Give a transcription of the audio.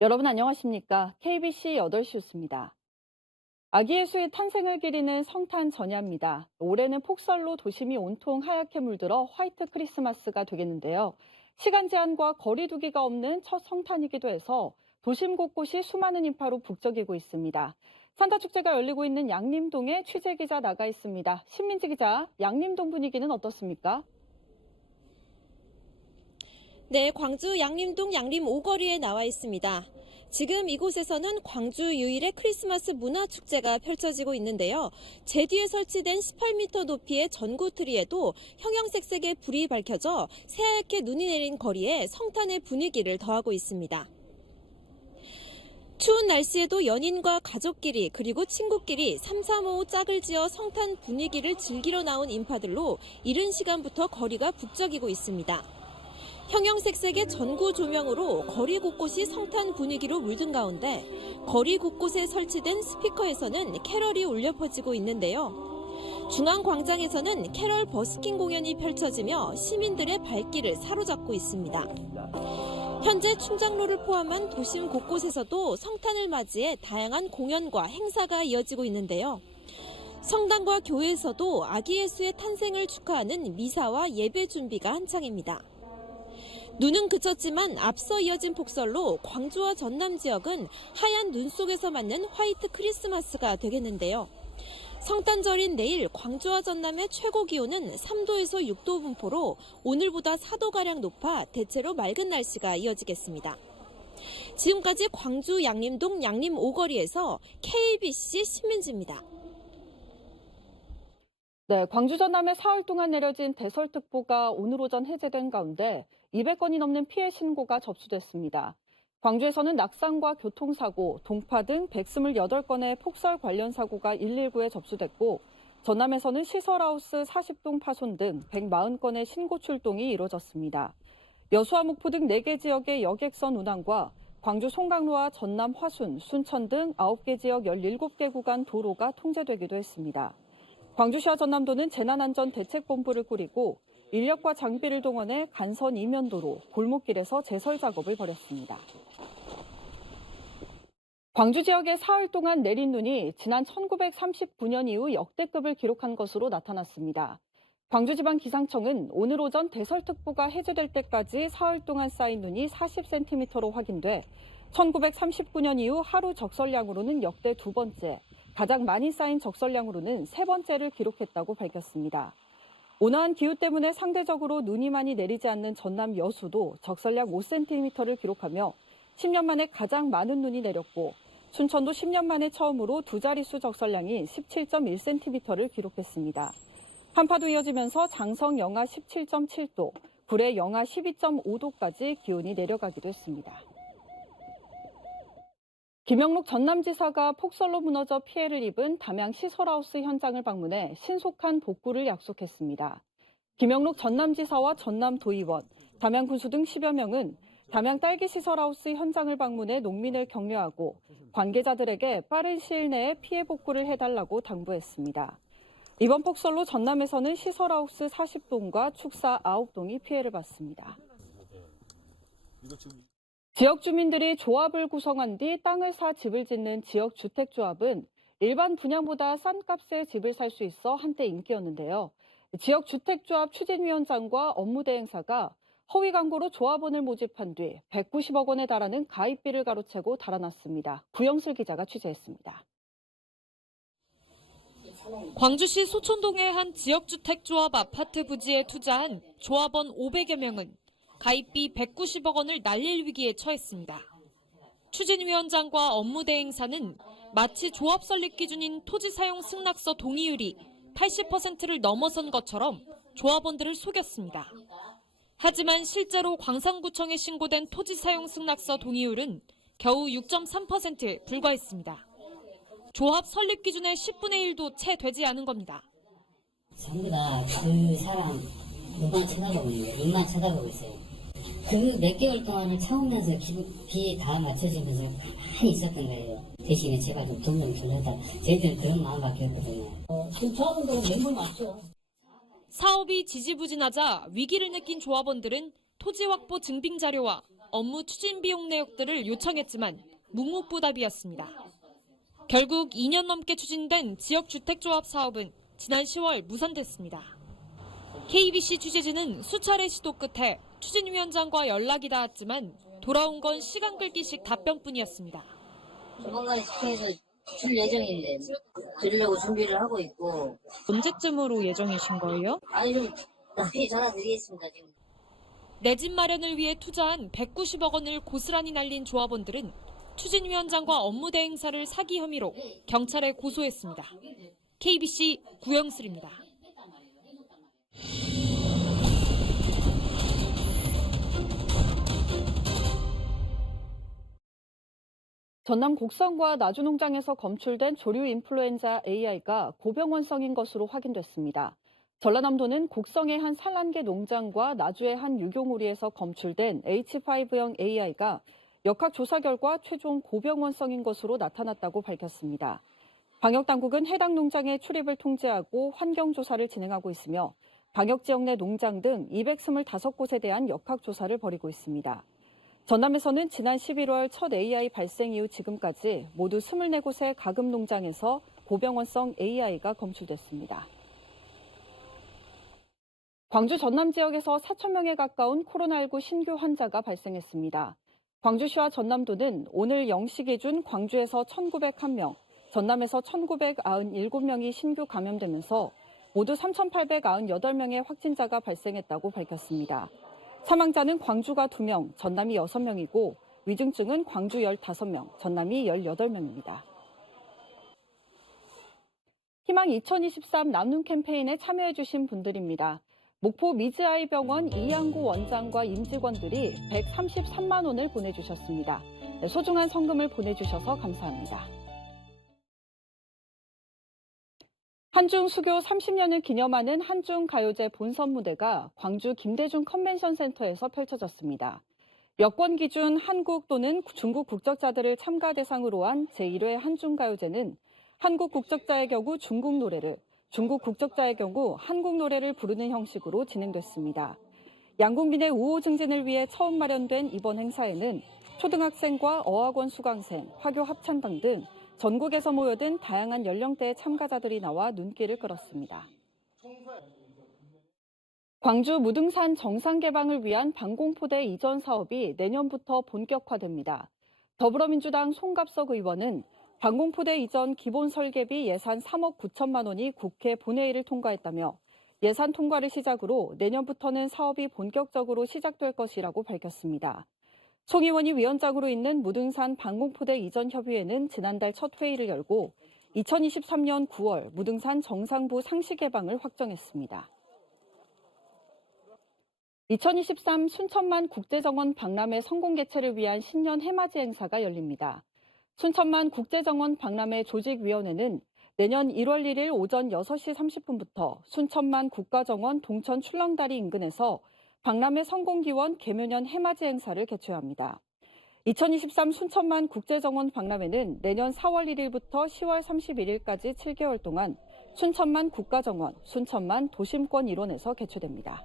여러분 안녕하십니까? KBC 8시 뉴스입니다. 아기 예수의 탄생을 기리는 성탄 전야입니다. 올해는 폭설로 도심이 온통 하얗게 물들어 화이트 크리스마스가 되겠는데요. 시간 제한과 거리 두기가 없는 첫 성탄이기도 해서 도심 곳곳이 수많은 인파로 북적이고 있습니다. 산타 축제가 열리고 있는 양림동에 취재 기자 나가 있습니다. 신민지 기자, 양림동 분위기는 어떻습니까? 네, 광주 양림동 양림 오거리에 나와 있습니다. 지금 이곳에서는 광주 유일의 크리스마스 문화축제가 펼쳐지고 있는데요. 제 뒤에 설치된 18m 높이의 전구 트리에도 형형색색의 불이 밝혀져 새하얗게 눈이 내린 거리에 성탄의 분위기를 더하고 있습니다. 추운 날씨에도 연인과 가족끼리 그리고 친구끼리 삼삼오오 짝을 지어 성탄 분위기를 즐기러 나온 인파들로 이른 시간부터 거리가 북적이고 있습니다. 형형색색의 전구 조명으로 거리 곳곳이 성탄 분위기로 물든 가운데 거리 곳곳에 설치된 스피커에서는 캐럴이 울려 퍼지고 있는데요. 중앙광장에서는 캐럴 버스킹 공연이 펼쳐지며 시민들의 발길을 사로잡고 있습니다. 현재 충장로를 포함한 도심 곳곳에서도 성탄을 맞이해 다양한 공연과 행사가 이어지고 있는데요. 성당과 교회에서도 아기 예수의 탄생을 축하하는 미사와 예배 준비가 한창입니다. 눈은 그쳤지만 앞서 이어진 폭설로 광주와 전남 지역은 하얀 눈 속에서 맞는 화이트 크리스마스가 되겠는데요. 성탄절인 내일 광주와 전남의 최고 기온은 3도에서 6도 분포로 오늘보다 4도가량 높아 대체로 맑은 날씨가 이어지겠습니다. 지금까지 광주 양림동 양림 오거리에서 KBC 신민지입니다. 네, 광주 전남에 사흘 동안 내려진 대설특보가 오늘 오전 해제된 가운데 200건이 넘는 피해 신고가 접수됐습니다. 광주에서는 낙상과 교통사고, 동파 등 128건의 폭설 관련 사고가 119에 접수됐고, 전남에서는 시설하우스 40동 파손 등 140건의 신고 출동이 이뤄졌습니다. 여수와 목포 등 4개 지역의 여객선 운항과 광주 송강로와 전남 화순, 순천 등 9개 지역 17개 구간 도로가 통제되기도 했습니다. 광주시와 전남도는 재난안전대책본부를 꾸리고 인력과 장비를 동원해 간선 이면도로, 골목길에서 제설 작업을 벌였습니다. 광주 지역에 사흘 동안 내린 눈이 지난 1939년 이후 역대급을 기록한 것으로 나타났습니다. 광주지방기상청은 오늘 오전 대설특보가 해제될 때까지 사흘 동안 쌓인 눈이 40cm로 확인돼 1939년 이후 하루 적설량으로는 역대 두 번째, 가장 많이 쌓인 적설량으로는 세 번째를 기록했다고 밝혔습니다. 온화한 기후 때문에 상대적으로 눈이 많이 내리지 않는 전남 여수도 적설량 5cm를 기록하며 10년 만에 가장 많은 눈이 내렸고, 순천도 10년 만에 처음으로 두 자릿수 적설량이 17.1cm를 기록했습니다. 한파도 이어지면서 장성 영하 17.7도, 구례 영하 12.5도까지 기온이 내려가기도 했습니다. 김영록 전남지사가 폭설로 무너져 피해를 입은 담양 시설하우스 현장을 방문해 신속한 복구를 약속했습니다. 김영록 전남지사와 전남도의원, 담양군수 등 10여 명은 담양 딸기 시설하우스 현장을 방문해 농민을 격려하고 관계자들에게 빠른 시일 내에 피해 복구를 해달라고 당부했습니다. 이번 폭설로 전남에서는 시설하우스 40동과 축사 9동이 피해를 봤습니다. 지역 주민들이 조합을 구성한 뒤 땅을 사 집을 짓는 지역 주택조합은 일반 분양보다 싼 값에 집을 살 수 있어 한때 인기였는데요. 지역 주택조합 추진위원장과 업무대행사가 허위 광고로 조합원을 모집한 뒤 190억 원에 달하는 가입비를 가로채고 달아났습니다. 구영슬 기자가 취재했습니다. 광주시 소촌동의 한 지역주택조합 아파트 부지에 투자한 조합원 500여 명은 가입비 190억 원을 날릴 위기에 처했습니다. 추진위원장과 업무대행사는 마치 조합 설립 기준인 토지 사용 승낙서 동의율이 80%를 넘어선 것처럼 조합원들을 속였습니다. 하지만 실제로 광산구청에 신고된 토지 사용 승낙서 동의율은 겨우 6.3%에 불과했습니다. 조합 설립 기준의 10분의 1도 채 되지 않은 겁니다. 전부 다 그 사람 눈만 쳐다보고 있는 거예요. 눈만 쳐다보고 있어요. 그 몇 개월 동안을 참으면서 비 다 맞춰지면서 가만히 있었던 거예요. 대신에 제발 좀 돈 좀 돌려달라. 저희들은 그런 마음밖에 없거든요. 지금 조합원들은 맹물 맞죠. 사업이 지지부진하자 위기를 느낀 조합원들은 토지 확보 증빙 자료와 업무 추진 비용 내역들을 요청했지만 묵묵부답이었습니다. 결국 2년 넘게 추진된 지역주택조합 사업은 지난 10월 무산됐습니다. KBC 취재진은 수차례 시도 끝에 추진위원장과 연락이 닿았지만 돌아온 건 시간 끌기식 답변뿐이었습니다. 조만간 집행해서 줄 예정인데 드리려고 준비를 하고 있고. 언제쯤으로 예정이신 거예요? 아니 좀 나중에 전화 드리겠습니다. 지금. 내 집 마련을 위해 투자한 190억 원을 고스란히 날린 조합원들은 추진위원장과 업무 대행사를 사기 혐의로 경찰에 고소했습니다. KBC 구영슬입니다. 전남 곡성과 나주농장에서 검출된 조류 인플루엔자 AI가 고병원성인 것으로 확인됐습니다. 전라남도는 곡성의 한 산란계 농장과 나주의 한 유경오리에서 검출된 H5형 AI가 역학 조사 결과 최종 고병원성인 것으로 나타났다고 밝혔습니다. 방역당국은 해당 농장의 출입을 통제하고 환경조사를 진행하고 있으며 방역지역 내 농장 등 225곳에 대한 역학조사를 벌이고 있습니다. 전남에서는 지난 11월 첫 AI 발생 이후 지금까지 모두 24곳의 가금 농장에서 고병원성 AI가 검출됐습니다. 광주 전남 지역에서 4천 명에 가까운 코로나19 신규 환자가 발생했습니다. 광주시와 전남도는 오늘 0시 기준 광주에서 1,901명, 전남에서 1,997명이 신규 감염되면서 모두 3,898명의 확진자가 발생했다고 밝혔습니다. 사망자는 광주가 2명, 전남이 6명이고 위중증은 광주 15명, 전남이 18명입니다. 희망 2023 남눈 캠페인에 참여해주신 분들입니다. 목포 미즈아이 병원 이양구 원장과 임직원들이 133만 원을 보내주셨습니다. 소중한 성금을 보내주셔서 감사합니다. 한중 수교 30년을 기념하는 한중 가요제 본선 무대가 광주 김대중 컨벤션 센터에서 펼쳐졌습니다. 여권 기준 한국 또는 중국 국적자들을 참가 대상으로 한 제1회 한중 가요제는 한국 국적자의 경우 중국 노래를, 중국 국적자의 경우 한국 노래를 부르는 형식으로 진행됐습니다. 양국민의 우호 증진을 위해 처음 마련된 이번 행사에는 초등학생과 어학원 수강생, 화교 합창단 등 전국에서 모여든 다양한 연령대의 참가자들이 나와 눈길을 끌었습니다. 광주 무등산 정상 개방을 위한 방공포대 이전 사업이 내년부터 본격화됩니다. 더불어민주당 송갑석 의원은 방공포대 이전 기본 설계비 예산 3억 9천만 원이 국회 본회의를 통과했다며 예산 통과를 시작으로 내년부터는 사업이 본격적으로 시작될 것이라고 밝혔습니다. 송 의원이 위원장으로 있는 무등산 방공포대 이전 협의회는 지난달 첫 회의를 열고 2023년 9월 무등산 정상부 상시 개방을 확정했습니다. 2023 순천만 국제정원 박람회 성공 개최를 위한 신년 해맞이 행사가 열립니다. 순천만 국제정원 박람회 조직위원회는 내년 1월 1일 오전 6시 30분부터 순천만 국가정원 동천 출렁다리 인근에서 박람회 성공기원 개묘년 해맞이 행사를 개최합니다. 2023 순천만 국제정원 박람회는 내년 4월 1일부터 10월 31일까지 7개월 동안 순천만 국가정원, 순천만 도심권 일원에서 개최됩니다.